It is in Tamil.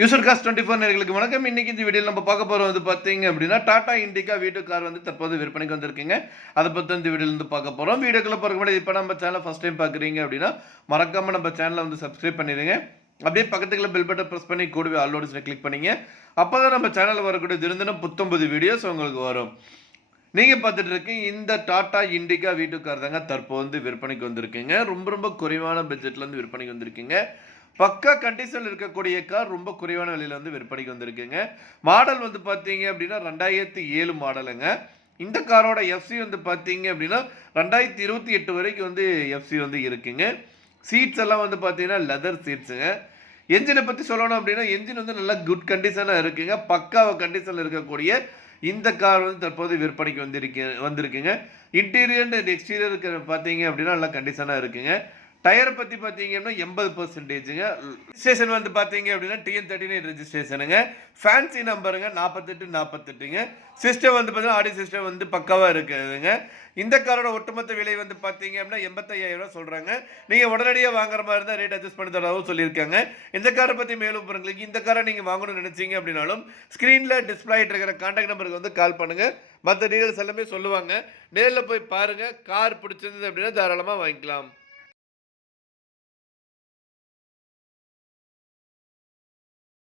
யூசர் காஸ்ட் 24 நேர்களுக்கு வணக்கம். இன்னைக்கு இந்த வீடியோவில் நம்ம பார்க்க போகிறோம் வந்து பார்த்தீங்க அப்படின்னா டாடா இண்டிகா வீட்டு கார் வந்து தற்போது விற்பனைக்கு வந்திருக்குங்க. அதை பற்றி இந்த வீடியோலேருந்து பார்க்க போகிறோம். வீடியோக்குள்ள போகிற முன்னாடி இப்போ நம்ம சேனலை ஃபஸ்ட் டைம் பார்க்குறீங்க அப்படின்னா மறக்காமல் நம்ம சேனலை வந்து சப்ஸ்கிரைப் பண்ணிடுங்க. அப்படியே பக்கத்துக்குள்ள பெல் பட்டன் ப்ரெஸ் பண்ணி கூடவே ஆல் நோட்டிஃபிகேஷனை கிளிக் பண்ணிங்க. அப்போ தான் நம்ம சேனலில் வரக்கூடிய தினம் 19 வீடியோஸ் உங்களுக்கு வரும். நீங்கள் பார்த்துட்டு இருக்கீங்க இந்த டாடா இண்டிகா வீட்டு கார் தாங்க தற்போது வந்து விற்பனைக்கு வந்திருக்குங்க. ரொம்ப குறைவான பட்ஜெட்டில் வந்து விற்பனைக்கு வந்திருக்குங்க. பக்கா கண்டிஷனில் இருக்கக்கூடிய கார் ரொம்ப குறைவான விலையில் வந்து விற்பனைக்கு வந்திருக்குங்க. மாடல் வந்து பார்த்தீங்க அப்படின்னா 2007 மாடலுங்க. இந்த காரோட எஃப்சி வந்து பார்த்தீங்க அப்படின்னா 2028 வரைக்கும் வந்து எஃப்சி வந்து இருக்குங்க. சீட்ஸ் எல்லாம் வந்து பார்த்தீங்கன்னா லெதர் சீட்ஸுங்க. என்ஜினை பற்றி சொல்லணும் அப்படின்னா என்ஜின் வந்து நல்லா குட் கண்டிஷனாக இருக்குங்க. பக்காவ கண்டிஷனில் இருக்கக்கூடிய இந்த கார் வந்து தற்போது விற்பனைக்கு வந்திருக்குங்க. இன்டீரியர் அண்ட் எக்ஸ்டீரியர் பார்த்தீங்க அப்படின்னா நல்லா கண்டிஷனாக இருக்குங்க. டயரை பற்றி பார்த்தீங்க அப்படின்னா 80%ங்க. ரெஜிஸ்ட்ரேஷன் வந்து பார்த்தீங்க அப்படின்னா TN39 ரெஜிஸ்ட்ரேஷனுங்க. ஃபேன்சி நம்பருங்க 4848ங்க. சிஸ்டம் வந்து பார்த்தீங்கன்னா ஆடியோ சிஸ்டம் வந்து பக்காவாக இருக்குதுங்க. இந்த காரோட ஒட்டுமொத்த விலை வந்து பார்த்தீங்க அப்படின்னா 85,000 சொல்கிறாங்க. நீங்கள் உடனடியாக வாங்குற மாதிரி இருந்தால் ரேட் அட்ஜஸ்ட் பண்ணி தரவும் சொல்லியிருக்காங்க. இந்த காரை பற்றி மேலும் பொருட்களுக்கு இந்த காரை நீங்கள் வாங்கணும்னு நினச்சிங்க அப்படின்னாலும் ஸ்க்ரீனில் டிஸ்பிளே ஆகிட்டு இருக்கிற கான்டாக்ட் நம்பருக்கு வந்து கால் பண்ணுங்கள். மற்ற டீட்டெயில்ஸ் எல்லாமே சொல்லுவாங்க. நேரில் போய் பாருங்கள். கார் பிடிச்சிருந்தது அப்படின்னா தாராளமாக வாங்கிக்கலாம்.